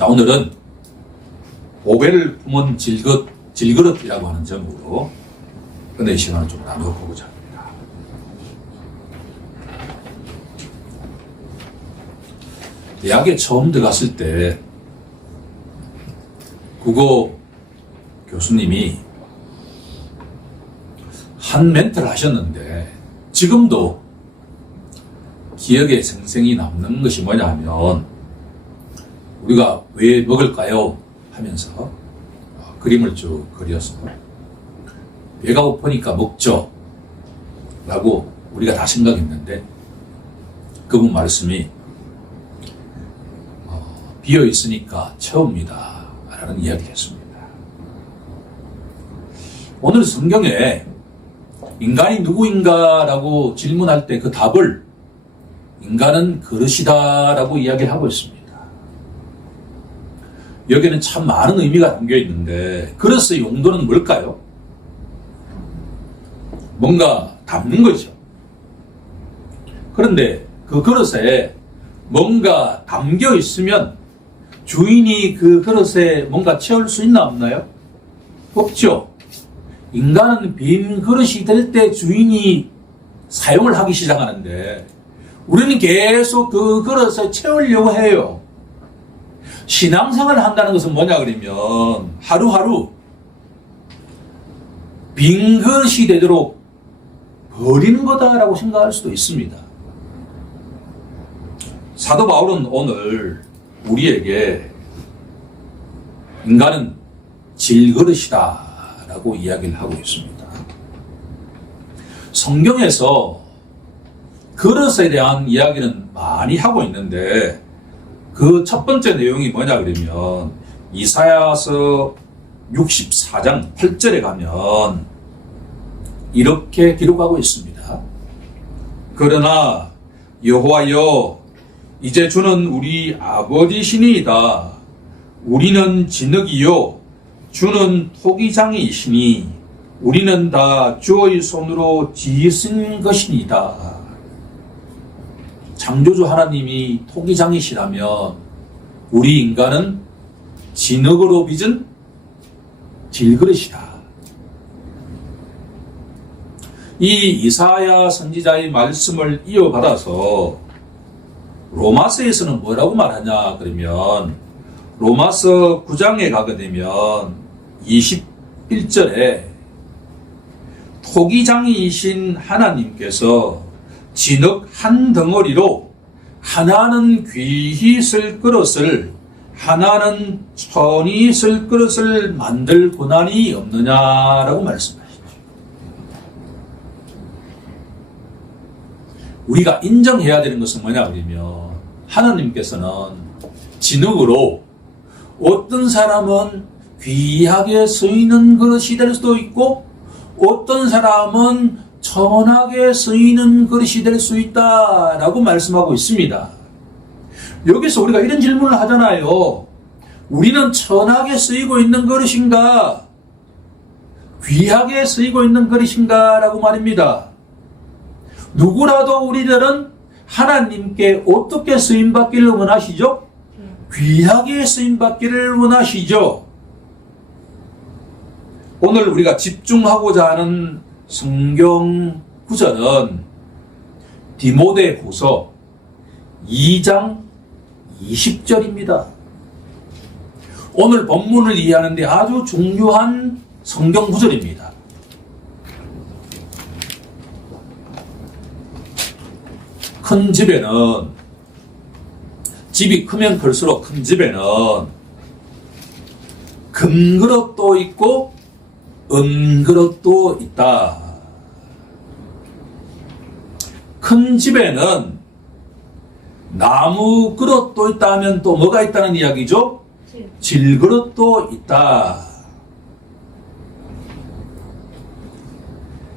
자, 오늘은 보배를 품은 질그릇이라고 하는 점으로 은혜의 시간을 좀 나눠보고자 합니다. 대학에 처음 들어갔을 때 국어 교수님이 한 멘트를 하셨는데 지금도 기억에 생생히 남는 것이 뭐냐 하면 우리가 왜 먹을까요? 하면서 그림을 쭉 그려서 배가 고프니까 먹죠 라고 우리가 다 생각했는데 그분 말씀이 비어 있으니까 채웁니다 라는 이야기를 했습니다. 오늘 성경에 인간이 누구인가 라고 질문할 때 그 답을 인간은 그릇이다 라고 이야기를 하고 있습니다. 여기에는 참 많은 의미가 담겨 있는데 그릇의 용도는 뭘까요? 뭔가 담는 거죠. 그런데 그 그릇에 뭔가 담겨 있으면 주인이 그 그릇에 뭔가 채울 수 있나 없나요? 없죠. 인간은 빈 그릇이 될 때 주인이 사용을 하기 시작하는데 우리는 계속 그 그릇을 채우려고 해요. 신앙생활을 한다는 것은 뭐냐 그러면 하루하루 빈 그릇이 되도록 버리는 거다라고 생각할 수도 있습니다. 사도 바울은 오늘 우리에게 인간은 질그릇이다 라고 이야기를 하고 있습니다. 성경에서 그릇에 대한 이야기는 많이 하고 있는데 그 첫 번째 내용이 뭐냐 그러면 이사야서 64장 8절에 가면 이렇게 기록하고 있습니다. 그러나 여호와여 이제 주는 우리 아버지시니이다. 우리는 진흙이요 주는 토기장이시니 우리는 다 주의 손으로 지으신 것이니이다. 창조주 하나님이 토기장이시라면 우리 인간은 진흙으로 빚은 질그릇이다. 이 이사야 선지자의 말씀을 이어받아서 로마서에서는 뭐라고 말하냐 그러면 로마서 9장에 가게 되면 21절에 토기장이신 하나님께서 진흙 한 덩어리로 하나는 귀히 쓸 그릇을 하나는 천히 쓸 그릇을 만들 고난이 없느냐라고 말씀하시죠. 우리가 인정해야 되는 것은 뭐냐 그러면 하나님께서는 진흙으로 어떤 사람은 귀하게 쓰이는 그릇이 될 수도 있고 어떤 사람은 천하게 쓰이는 그릇이 될 수 있다라고 말씀하고 있습니다. 여기서 우리가 이런 질문을 하잖아요. 우리는 천하게 쓰이고 있는 그릇인가? 귀하게 쓰이고 있는 그릇인가? 라고 말입니다. 누구라도 우리들은 하나님께 어떻게 쓰임받기를 원하시죠? 귀하게 쓰임받기를 원하시죠. 오늘 우리가 집중하고자 하는 성경 구절은 디모데후서 2장 20절입니다. 오늘 본문을 이해하는 데 아주 중요한 성경 구절입니다. 큰 집에는 집이 크면 클수록 큰 집에는 금그릇도 있고 은그릇도 있다. 큰 집에는 나무 그릇도 있다 하면 또 뭐가 있다는 이야기죠? 질그릇도 있다.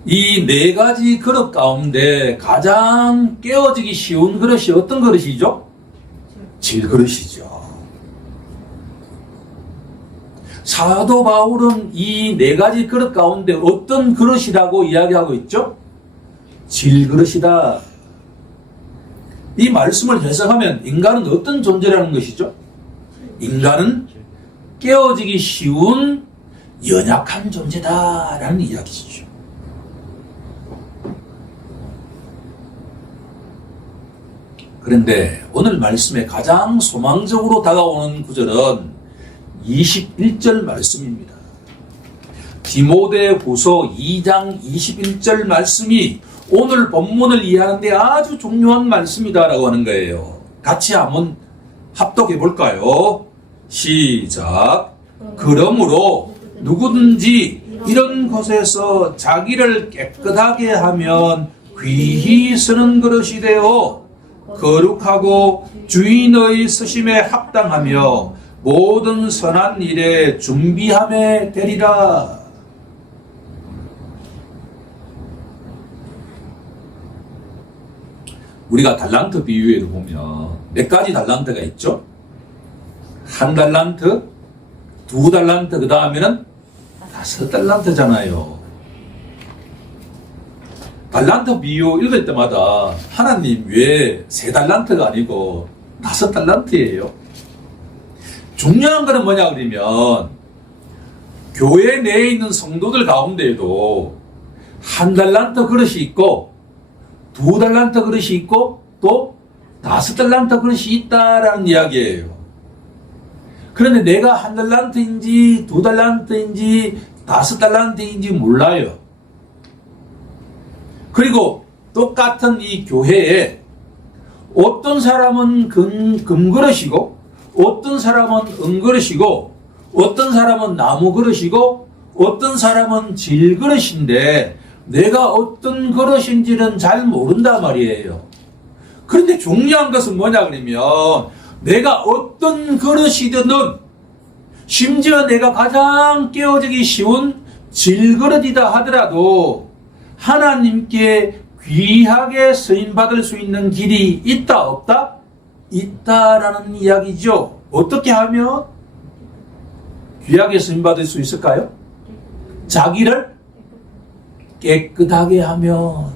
이 네 가지 그릇 가운데 가장 깨어지기 쉬운 그릇이 어떤 그릇이죠? 질그릇이죠. 사도 바울은 이 네 가지 그릇 가운데 어떤 그릇이라고 이야기하고 있죠? 질그릇이다. 이 말씀을 해석하면 인간은 어떤 존재라는 것이죠? 인간은 깨어지기 쉬운 연약한 존재다라는 이야기죠. 그런데 오늘 말씀에 가장 소망적으로 다가오는 구절은 21절 말씀입니다. 디모데후서 2장 21절 말씀이 오늘 본문을 이해하는데 아주 중요한 말씀이다라고 하는 거예요. 같이 한번 합독해 볼까요? 시작. 그러므로 누구든지 이런 것에서 자기를 깨끗하게 하면 귀히 쓰는 그릇이 되어 거룩하고 주인의 쓰심에 합당하며 모든 선한 일에 준비함에 되리라. 우리가 달란트 비유에도 보면 몇 가지 달란트가 있죠? 한 달란트, 두 달란트, 그 다음에는 5달란트잖아요. 달란트 비유 읽을 때마다 하나님 왜 3달란트가 아니고 5달란트예요? 중요한 것은 뭐냐 그러면 교회 내에 있는 성도들 가운데에도 1달란트 그릇이 있고 2달란트 그릇이 있고 또 5달란트 그릇이 있다라는 이야기예요. 그런데 내가 1달란트인지 2달란트인지 5달란트인지 몰라요. 그리고 똑같은 이 교회에 어떤 사람은 금그릇이고 어떤 사람은 은그릇이고 어떤 사람은 나무그릇이고 어떤 사람은 질그릇인데 내가 어떤 그릇인지는 잘 모른단 말이에요. 그런데 중요한 것은 뭐냐 그러면 내가 어떤 그릇이든 심지어 내가 가장 깨어지기 쉬운 질그릇이다 하더라도 하나님께 귀하게 쓰임받을 수 있는 길이 있다 없다? 있다라는 이야기죠. 어떻게 하면 귀하게 쓰임받을 수 있을까요? 자기를 깨끗하게 하면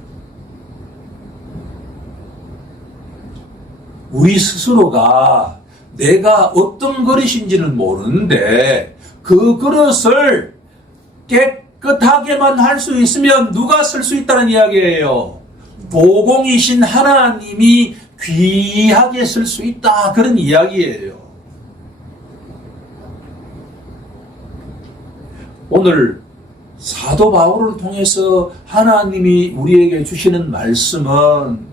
우리 스스로가 내가 어떤 그릇인지는 모르는데 그 그릇을 깨끗하게만 할 수 있으면 누가 쓸 수 있다는 이야기예요. 보공이신 하나님이 귀하게 쓸 수 있다 그런 이야기예요. 오늘 사도 바울을 통해서 하나님이 우리에게 주시는 말씀은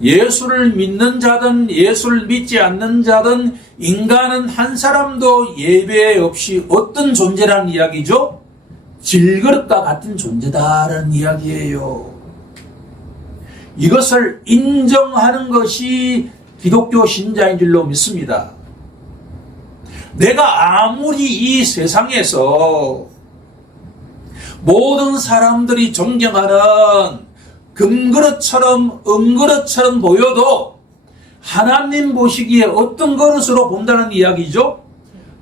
예수를 믿는 자든 예수를 믿지 않는 자든 인간은 한 사람도 예외 없이 어떤 존재라는 이야기죠? 질그릇과 같은 존재다라는 이야기예요. 이것을 인정하는 것이 기독교 신자인 줄로 믿습니다. 내가 아무리 이 세상에서 모든 사람들이 존경하는 금그릇처럼 은그릇처럼 보여도 하나님 보시기에 어떤 그릇으로 본다는 이야기죠?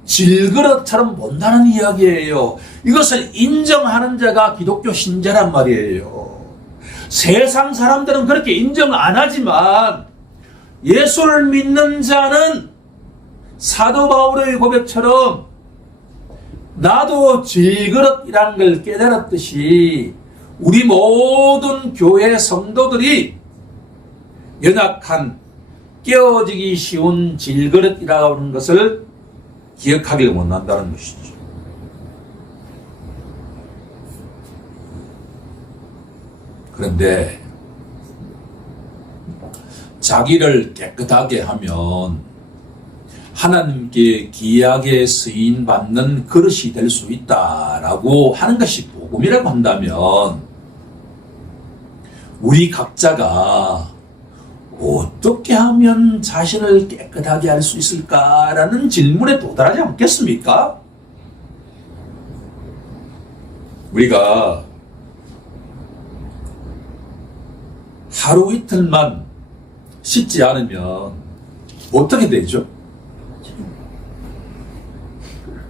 질그릇처럼 본다는 이야기예요. 이것을 인정하는 자가 기독교 신자란 말이에요. 세상 사람들은 그렇게 인정 안 하지만 예수를 믿는 자는 사도 바울의 고백처럼 나도 질그릇이라는 걸 깨달았듯이 우리 모든 교회 성도들이 연약한 깨어지기 쉬운 질그릇이라고 하는 것을 기억하기를 원한다는 것이죠. 그런데 자기를 깨끗하게 하면 하나님께 귀하게 쓰임받는 그릇이 될 수 있다라고 하는 것이 복음이라고 한다면 우리 각자가 어떻게 하면 자신을 깨끗하게 할 수 있을까라는 질문에 도달하지 않겠습니까? 우리가 하루 이틀만 씻지 않으면 어떻게 되죠?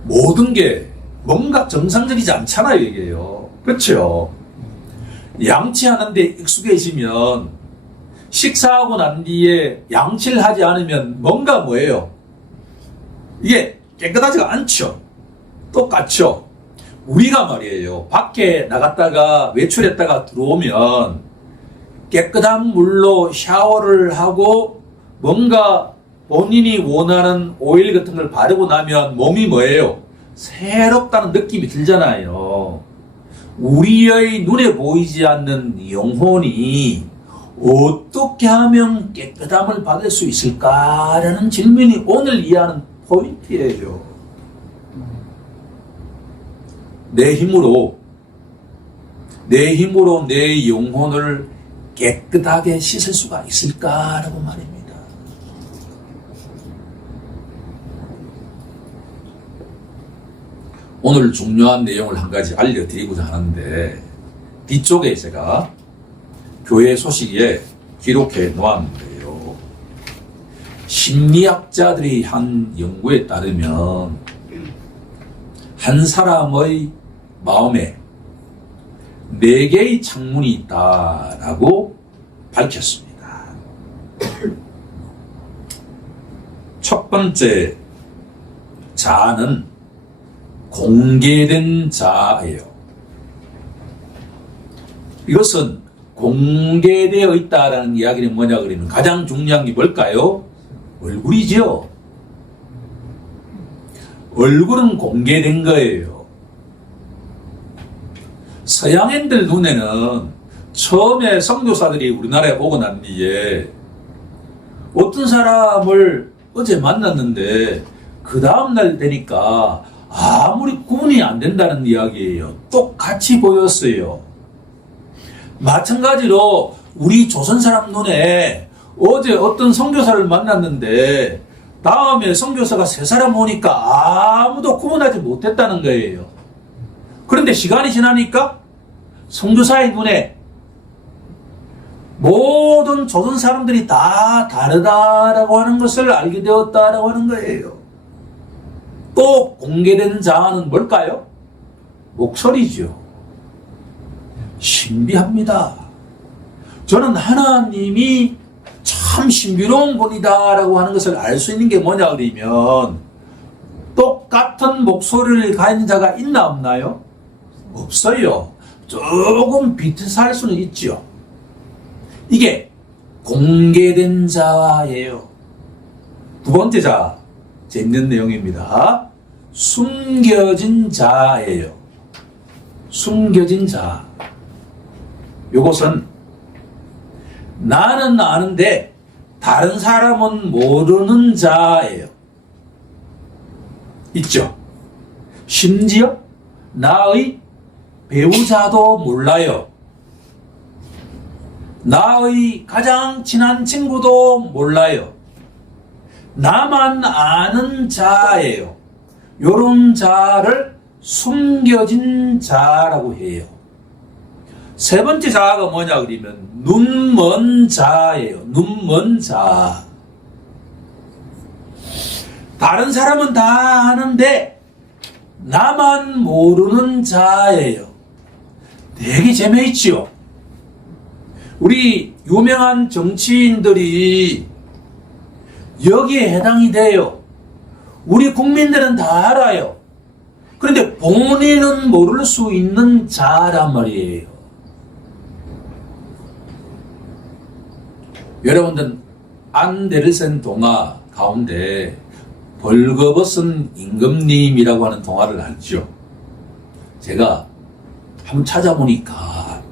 모든 게 뭔가 정상적이지 않잖아요, 이게요. 그렇죠? 양치하는데 익숙해지면 식사하고 난 뒤에 양치를 하지 않으면 뭔가 뭐예요? 이게 깨끗하지가 않죠. 똑같죠. 우리가 말이에요. 밖에 나갔다가 외출했다가 들어오면 깨끗한 물로 샤워를 하고 뭔가 본인이 원하는 오일 같은 걸 바르고 나면 몸이 뭐예요? 새롭다는 느낌이 들잖아요. 우리의 눈에 보이지 않는 영혼이 어떻게 하면 깨끗함을 받을 수 있을까라는 질문이 오늘 이해하는 포인트예요. 내 힘으로 내 영혼을 깨끗하게 씻을 수가 있을까라고 말입니다. 오늘 중요한 내용을 한 가지 알려드리고자 하는데, 뒤쪽에 제가 교회 소식에 기록해 놓았는데요. 심리학자들이 한 연구에 따르면 한 사람의 마음에 4개의 창문이 있다라고 밝혔습니다. 첫 번째 자아는 공개된 자예요. 이것은 공개되어 있다라는 이야기는 뭐냐 그러면 가장 중요한 게 뭘까요? 얼굴이죠. 얼굴은 공개된 거예요. 서양인들 눈에는 처음에 선교사들이 우리나라에 오고 난 뒤에 어떤 사람을 어제 만났는데 그 다음날 되니까 아무리 구분이 안 된다는 이야기예요. 똑같이 보였어요. 마찬가지로 우리 조선 사람 눈에 어제 어떤 선교사를 만났는데 다음에 선교사가 3사람 오니까 아무도 구분하지 못했다는 거예요. 그런데 시간이 지나니까 선교사의 눈에 모든 조선 사람들이 다 다르다라고 하는 것을 알게 되었다라고 하는 거예요. 또 공개된 자아는 뭘까요? 목소리죠. 신비합니다. 저는 하나님이 참 신비로운 분이다라고 하는 것을 알 수 있는 게 뭐냐 그러면 똑같은 목소리를 가진 자가 있나 없나요? 없어요. 조금 비슷할 수는 있죠. 이게 공개된 자예요. 두 번째 자, 재밌는 내용입니다. 숨겨진 자예요. 숨겨진 자. 이것은 나는 아는데 다른 사람은 모르는 자예요. 있죠. 심지어 나의 배우자도 몰라요. 나의 가장 친한 친구도 몰라요. 나만 아는 자예요. 이런 자를 숨겨진 자라고 해요. 세 번째 자가 뭐냐 그러면 눈먼 자예요. 눈먼 자. 다른 사람은 다 아는데 나만 모르는 자예요. 되게 재미있지요. 우리 유명한 정치인들이 여기에 해당이 돼요. 우리 국민들은 다 알아요. 그런데 본인은 모를 수 있는 자란 말이에요. 여러분들 안데르센 동화 가운데 벌거벗은 임금님이라고 하는 동화를 알죠? 제가 한번 찾아보니까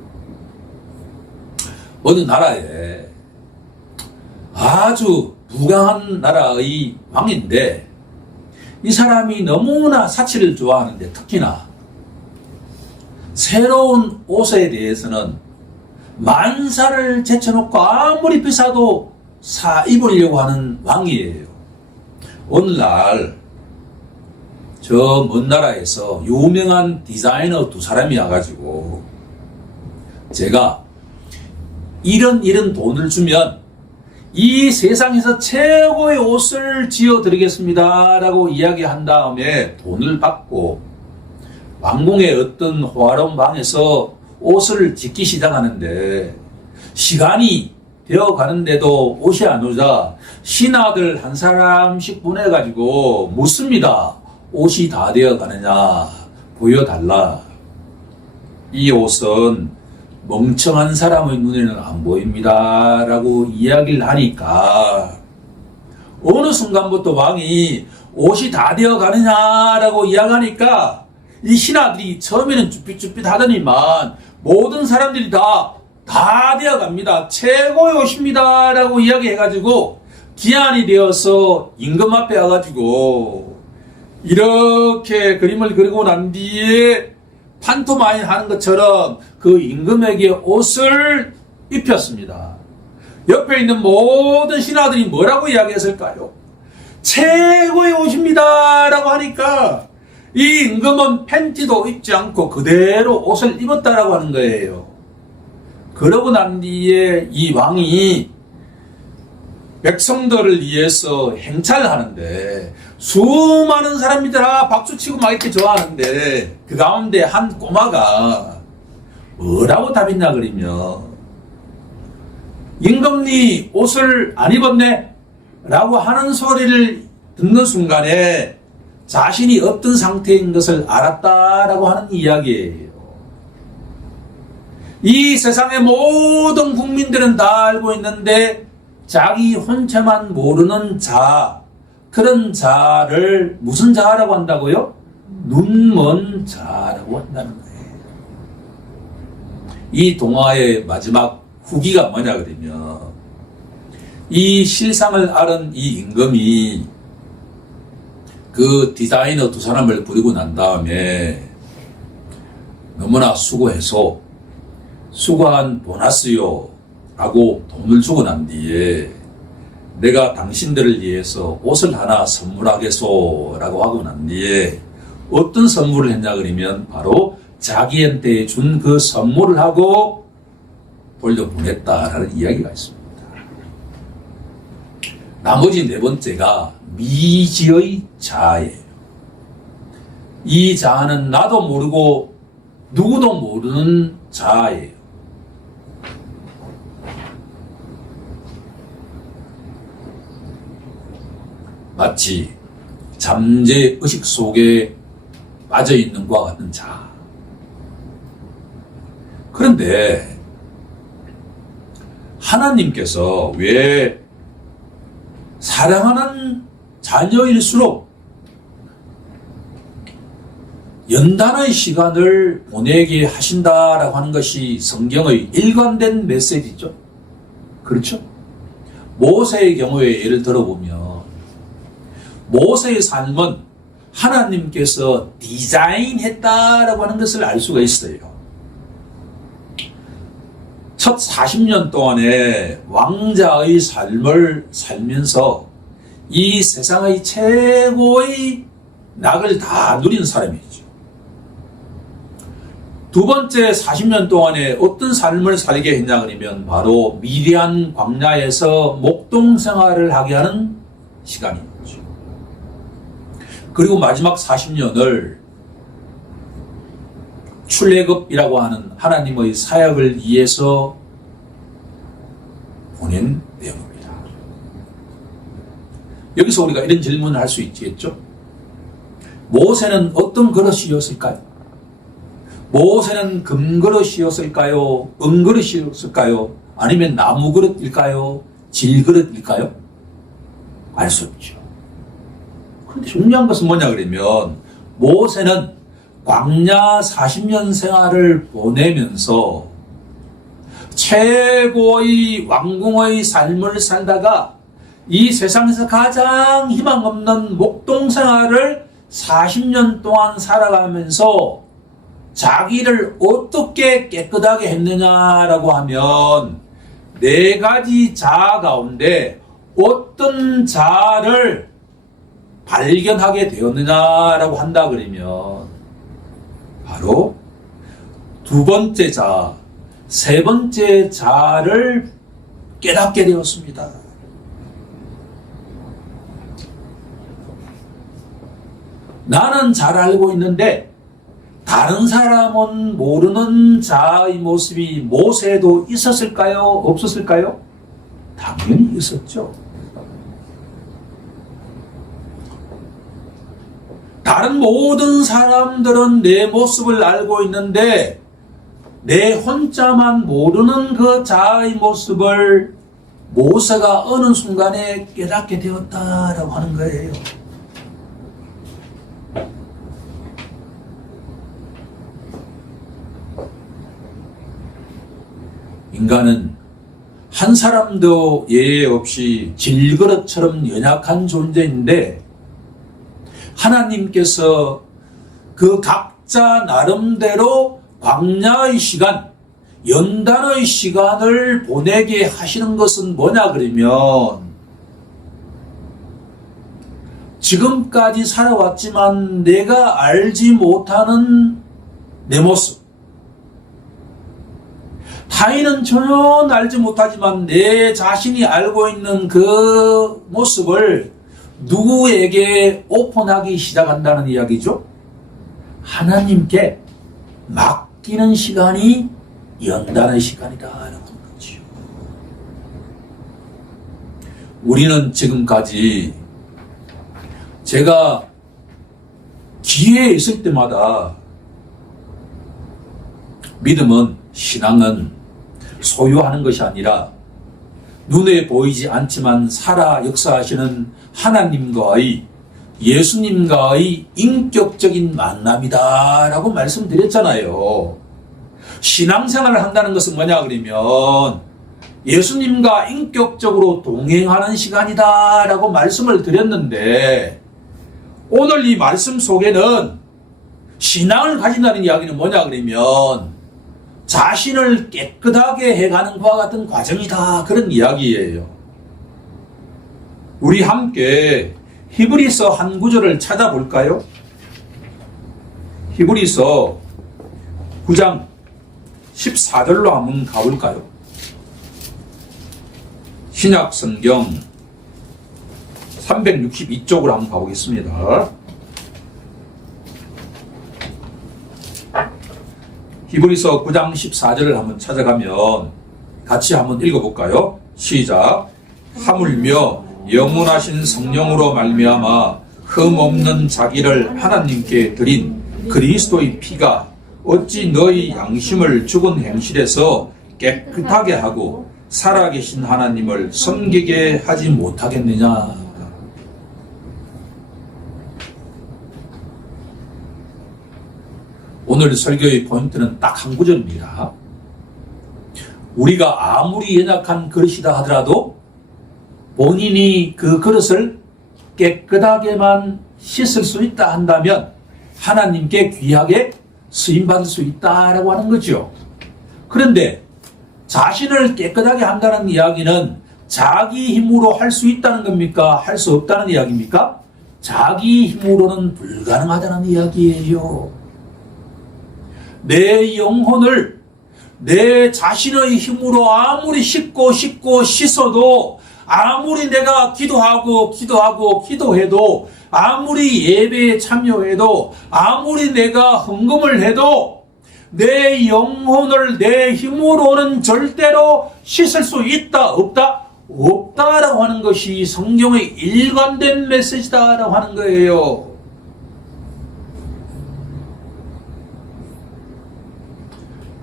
어느 나라에 아주 부강한 나라의 왕인데 이 사람이 너무나 사치를 좋아하는데 특히나 새로운 옷에 대해서는 만사를 제쳐놓고 아무리 비싸도 사 입으려고 하는 왕이에요. 오늘날 저 먼 나라에서 유명한 디자이너 2사람이 와가지고 제가 이런 돈을 주면 이 세상에서 최고의 옷을 지어드리겠습니다 라고 이야기한 다음에 돈을 받고 왕궁의 어떤 호화로운 방에서 옷을 짓기 시작하는데 시간이 되어 가는데도 옷이 안 오자 신하들 한 사람씩 보내가지고 묻습니다. 옷이 다 되어 가느냐 보여달라. 이 옷은 멍청한 사람의 눈에는 안 보입니다 라고 이야기를 하니까 어느 순간부터 왕이 옷이 다 되어 가느냐라고 이야기하니까 이 신하들이 처음에는 쭈삣쭈삣 하더니만 모든 사람들이 다 되어 갑니다. 최고의 옷입니다 라고 이야기해가지고 기한이 되어서 임금 앞에 와가지고 이렇게 그림을 그리고 난 뒤에 판토마임 하는 것처럼 그 임금에게 옷을 입혔습니다. 옆에 있는 모든 신하들이 뭐라고 이야기했을까요? 최고의 옷입니다 라고 하니까 이 임금은 팬티도 입지 않고 그대로 옷을 입었다라고 하는 거예요. 그러고 난 뒤에 이 왕이 백성들을 위해서 행차를 하는데 수많은 사람들이 다 박수치고 막 이렇게 좋아하는데 그 가운데 한 꼬마가 뭐라고 답했냐 그러면 임금니 옷을 안 입었네 라고 하는 소리를 듣는 순간에 자신이 어떤 상태인 것을 알았다라고 하는 이야기예요. 이 세상의 모든 국민들은 다 알고 있는데 자기 혼자만 모르는 자, 그런 자를 무슨 자라고 한다고요? 눈먼 자라고 한다는 거예요. 이 동화의 마지막 후기가 뭐냐 그러면 이 실상을 알은 이 임금이 그 디자이너 두 사람을 부리고 난 다음에 너무나 수고해서 수고한 보너스요 라고 돈을 주고 난 뒤에 내가 당신들을 위해서 옷을 하나 선물하겠소 라고 하고 난 뒤에 어떤 선물을 했냐 그러면 바로 자기한테 준 그 선물을 하고 돌려보냈다라는 이야기가 있습니다. 나머지 네 번째가 미지의 자아예요. 이 자아는 나도 모르고 누구도 모르는 자아예요. 마치 잠재 의식 속에 빠져있는 것과 같은 자아. 그런데 하나님께서 왜 사랑하는 자녀일수록 연단의 시간을 보내게 하신다라고 하는 것이 성경의 일관된 메시지죠. 그렇죠? 모세의 경우에 예를 들어보면 모세의 삶은 하나님께서 디자인했다라고 하는 것을 알 수가 있어요. 첫 40년 동안에 왕자의 삶을 살면서 이 세상의 최고의 낙을 다 누린 사람이죠. 두 번째 40년 동안에 어떤 삶을 살게 했냐 그러면 바로 미디안 광야에서 목동 생활을 하게 하는 시간이었죠. 그리고 마지막 40년을 출애굽이라고 하는 하나님의 사역을 위해서 보낸 내용입니다. 여기서 우리가 이런 질문을 할 수 있겠죠? 모세는 어떤 그릇이었을까요? 모세는 금그릇이었을까요? 은그릇이었을까요? 아니면 나무그릇일까요? 질그릇일까요? 알 수 없죠. 그런데 중요한 것은 뭐냐 그러면 모세는 광야 40년 생활을 보내면서 최고의 왕궁의 삶을 살다가 이 세상에서 가장 희망 없는 목동 생활을 40년 동안 살아가면서 자기를 어떻게 깨끗하게 했느냐라고 하면 네 가지 자아 가운데 어떤 자아를 발견하게 되었느냐라고 한다 그러면 바로 두 번째 자아, 세 번째 자아를 깨닫게 되었습니다. 나는 잘 알고 있는데 다른 사람은 모르는 자아의 모습이 모세에도 있었을까요? 없었을까요? 당연히 있었죠. 다른 모든 사람들은 내 모습을 알고 있는데 내 혼자만 모르는 그 자아의 모습을 모세가 어느 순간에 깨닫게 되었다라고 하는 거예요. 인간은 한 사람도 예외 없이 질그릇처럼 연약한 존재인데 하나님께서 그 각자 나름대로 광야의 시간, 연단의 시간을 보내게 하시는 것은 뭐냐 그러면 지금까지 살아왔지만 내가 알지 못하는 내 모습, 타인은 전혀 알지 못하지만 내 자신이 알고 있는 그 모습을 누구에게 오픈하기 시작한다는 이야기죠. 하나님께 맡기는 시간이 연단의 시간이다라는 거죠. 우리는 지금까지 제가 기회에 있을 때마다 믿음은, 신앙은 소유하는 것이 아니라 눈에 보이지 않지만 살아 역사하시는 하나님과의, 예수님과의 인격적인 만남이다라고 말씀드렸잖아요. 신앙생활을 한다는 것은 뭐냐 그러면 예수님과 인격적으로 동행하는 시간이다라고 말씀을 드렸는데 오늘 이 말씀 속에는 신앙을 가진다는 이야기는 뭐냐 그러면 자신을 깨끗하게 해가는 것과 같은 과정이다, 그런 이야기예요. 우리 함께 히브리서 한 구절을 찾아볼까요? 히브리서 9장 14절로 한번 가볼까요? 신약 성경 362쪽으로 한번 가보겠습니다. 히브리서 9장 14절을 한번 찾아가면 같이 한번 읽어볼까요? 시작. 하물며 영원하신 성령으로 말미암아 흠없는 자기를 하나님께 드린 그리스도의 피가 어찌 너희 양심을 죽은 행실에서 깨끗하게 하고 살아계신 하나님을 섬기게 하지 못하겠느냐. 오늘 설교의 포인트는 딱 한 구절입니다. 우리가 아무리 연약한 그릇이다 하더라도 본인이 그 그릇을 깨끗하게만 씻을 수 있다 한다면 하나님께 귀하게 쓰임받을 수 있다라고 하는 거죠. 그런데 자신을 깨끗하게 한다는 이야기는 자기 힘으로 할 수 있다는 겁니까? 할 수 없다는 이야기입니까? 자기 힘으로는 불가능하다는 이야기예요. 내 영혼을 내 자신의 힘으로 아무리 씻고 씻어도, 아무리 내가 기도해도, 아무리 예배에 참여해도, 아무리 내가 헌금을 해도 내 영혼을 내 힘으로는 절대로 씻을 수 있다, 없다? 없다라고 하는 것이 성경의 일관된 메시지다라고 하는 거예요.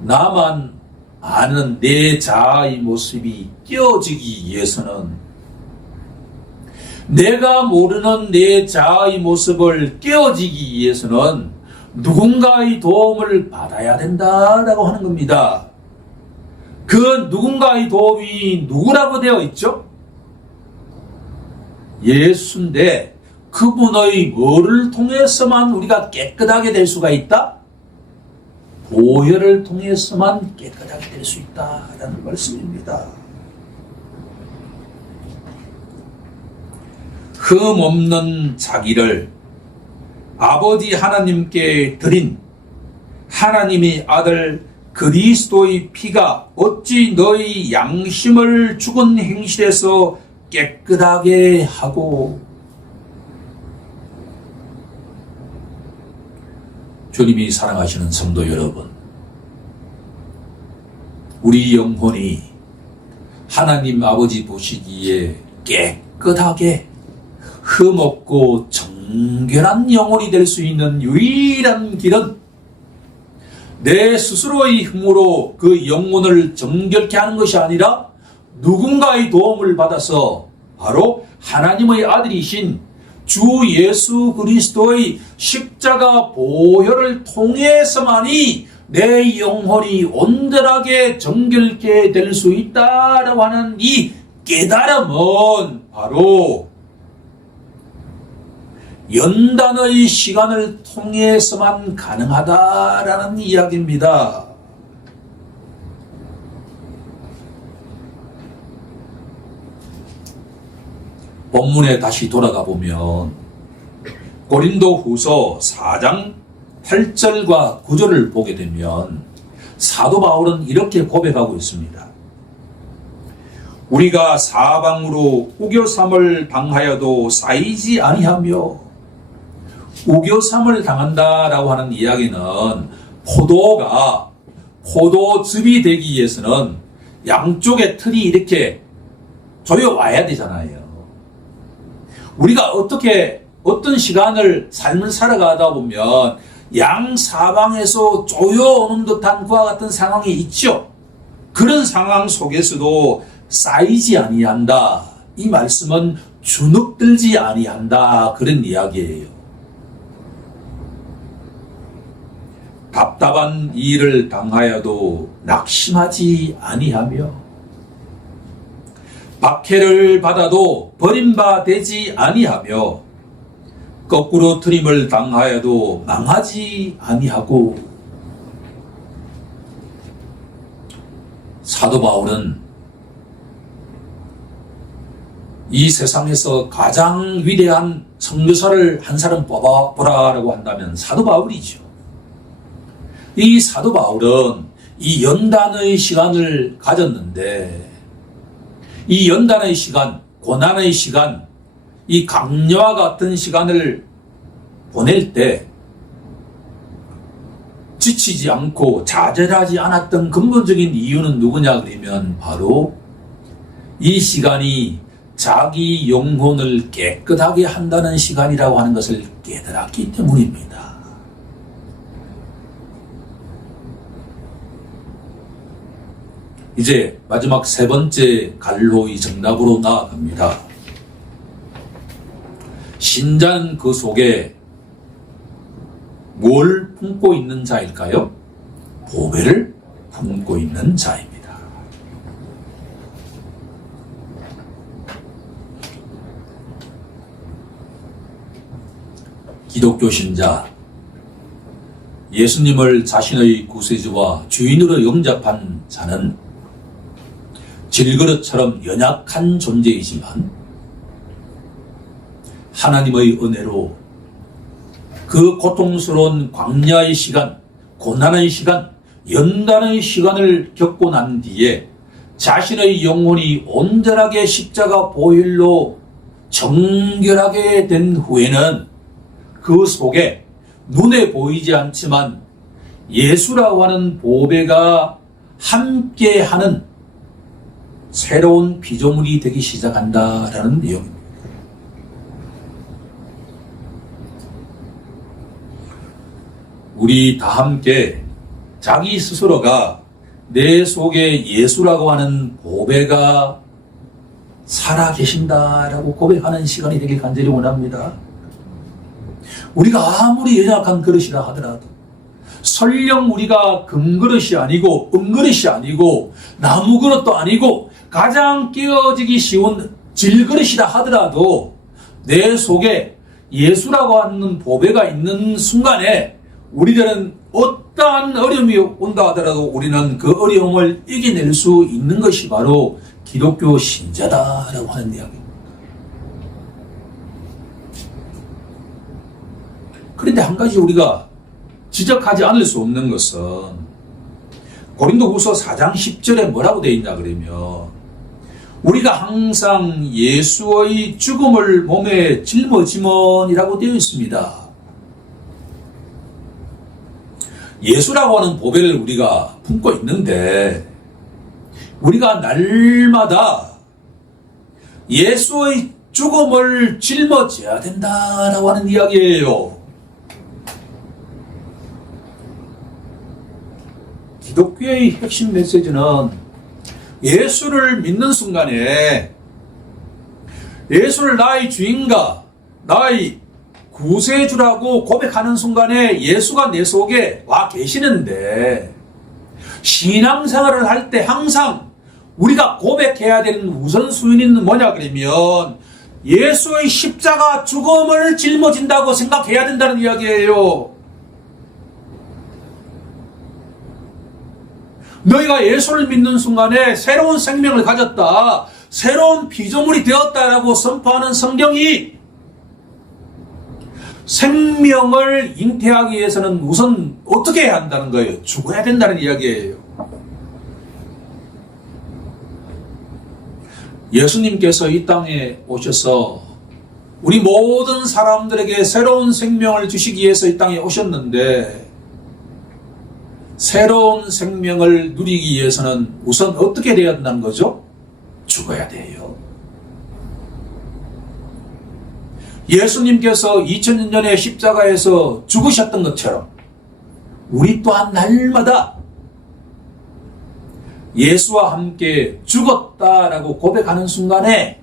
나만 아는 내 자아의 모습이 깨어지기 위해서는, 내가 모르는 내 자아의 모습을 깨어지기 위해서는 누군가의 도움을 받아야 된다라고 하는 겁니다. 그 누군가의 도움이 누구라고 되어 있죠? 예수인데 그분의 뭐를 통해서만 우리가 깨끗하게 될 수가 있다? 보혈을 통해서만 깨끗하게 될 수 있다라는 말씀입니다. 흠없는 자기를 아버지 하나님께 드린 하나님의 아들 그리스도의 피가 어찌 너희 양심을 죽은 행실에서 깨끗하게 하고. 주님이 사랑하시는 성도 여러분, 우리 영혼이 하나님 아버지 보시기에 깨끗하게 흠없고 정결한 영혼이 될 수 있는 유일한 길은 내 스스로의 힘으로 그 영혼을 정결케 하는 것이 아니라 누군가의 도움을 받아서 바로 하나님의 아들이신 주 예수 그리스도의 십자가 보혈을 통해서만이 내 영혼이 온전하게 정결케 될 수 있다라고 하는 이 깨달음은 바로 연단의 시간을 통해서만 가능하다라는 이야기입니다. 본문에 다시 돌아가 보면 고린도후서 4장 8절과 9절을 보게 되면 사도 바울은 이렇게 고백하고 있습니다. 우리가 사방으로 우겨삼을 당하여도 쌓이지 아니하며, 우겨삼을 당한다라고 하는 이야기는 포도가 포도즙이 되기 위해서는 양쪽의 틀이 이렇게 조여와야 되잖아요. 우리가 어떤 시간을 삶을 살아가다 보면 양 사방에서 조여오는 듯한 그와 같은 상황이 있죠. 그런 상황 속에서도 쌓이지 아니한다. 이 말씀은 주눅들지 아니한다. 그런 이야기예요. 답답한 일을 당하여도 낙심하지 아니하며, 박해를 받아도 버림바 되지 아니하며, 거꾸로 트림을 당하여도 망하지 아니하고. 사도 바울은 이 세상에서 가장 위대한 선교사를 한 사람 뽑아보라라고 한다면 사도 바울이죠. 이 사도 바울은 이 연단의 시간을 가졌는데, 이 연단의 시간, 고난의 시간, 이 강요와 같은 시간을 보낼 때 지치지 않고 좌절하지 않았던 근본적인 이유는 누구냐 그러면 바로 이 시간이 자기 영혼을 깨끗하게 한다는 시간이라고 하는 것을 깨달았기 때문입니다. 이제 마지막 세 번째 갈로의 정답으로 나아갑니다. 신자는 그 속에 뭘 품고 있는 자일까요? 보배를 품고 있는 자입니다. 기독교 신자, 예수님을 자신의 구세주와 주인으로 영접한 자는 질그릇처럼 연약한 존재이지만 하나님의 은혜로 그 고통스러운 광야의 시간, 고난의 시간, 연단의 시간을 겪고 난 뒤에 자신의 영혼이 온전하게 십자가 보혈로 정결하게 된 후에는 그 속에 눈에 보이지 않지만 예수라고 하는 보배가 함께하는 새로운 피조물이 되기 시작한다라는 내용입니다. 우리 다 함께 자기 스스로가 내 속에 예수라고 하는 보배가 살아계신다라고 고백하는 시간이 되길 간절히 원합니다. 우리가 아무리 연약한 그릇이라 하더라도, 설령 우리가 금그릇이 아니고 은그릇이 아니고 나무 그릇도 아니고 가장 깨어지기 쉬운 질그릇이라 하더라도 내 속에 예수라고 하는 보배가 있는 순간에 우리들은 어떠한 어려움이 온다 하더라도 우리는 그 어려움을 이겨낼 수 있는 것이 바로 기독교 신자다라고 하는 이야기입니다. 그런데 한 가지 우리가 지적하지 않을 수 없는 것은 고린도후서 4장 10절에 뭐라고 되어 있냐 그러면, 우리가 항상 예수의 죽음을 몸에 짊어지면이라고 되어 있습니다. 예수라고 하는 보배를 우리가 품고 있는데 우리가 날마다 예수의 죽음을 짊어져야 된다라고 하는 이야기예요. 기독교의 핵심 메시지는 예수를 믿는 순간에 예수를 나의 주인과 나의 구세주라고 고백하는 순간에 예수가 내 속에 와 계시는데, 신앙생활을 할 때 항상 우리가 고백해야 되는 우선순위는 뭐냐 그러면 예수의 십자가 죽음을 짊어진다고 생각해야 된다는 이야기예요. 너희가 예수를 믿는 순간에 새로운 생명을 가졌다, 새로운 피조물이 되었다라고 선포하는 성경이 생명을 잉태하기 위해서는 우선 어떻게 해야 한다는 거예요? 죽어야 된다는 이야기예요. 예수님께서 이 땅에 오셔서 우리 모든 사람들에게 새로운 생명을 주시기 위해서 이 땅에 오셨는데, 새로운 생명을 누리기 위해서는 우선 어떻게 돼야 된다는 거죠? 죽어야 돼요. 예수님께서 2000년 전에 십자가에서 죽으셨던 것처럼 우리 또한 날마다 예수와 함께 죽었다라고 고백하는 순간에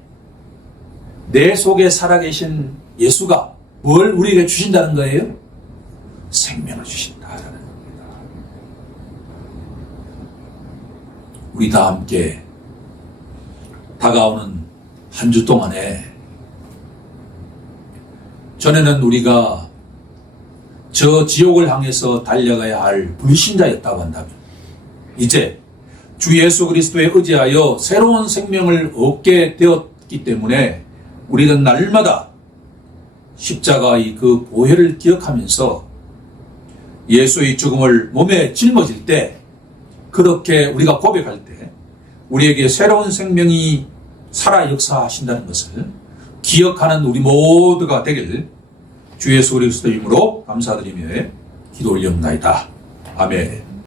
내 속에 살아계신 예수가 뭘 우리에게 주신다는 거예요? 생명을 주신다라는 겁니다. 우리 다 함께 다가오는 한 주 동안에, 전에는 우리가 저 지옥을 향해서 달려가야 할 불신자였다고 한다면, 이제 주 예수 그리스도에 의지하여 새로운 생명을 얻게 되었기 때문에 우리는 날마다 십자가의 그 보혈을 기억하면서 예수의 죽음을 몸에 짊어질 때, 그렇게 우리가 고백할 때 우리에게 새로운 생명이 살아 역사하신다는 것을 기억하는 우리 모두가 되길 주 예수 그리스도 이름으로 감사드리며 기도 올려옵나이다. 아멘.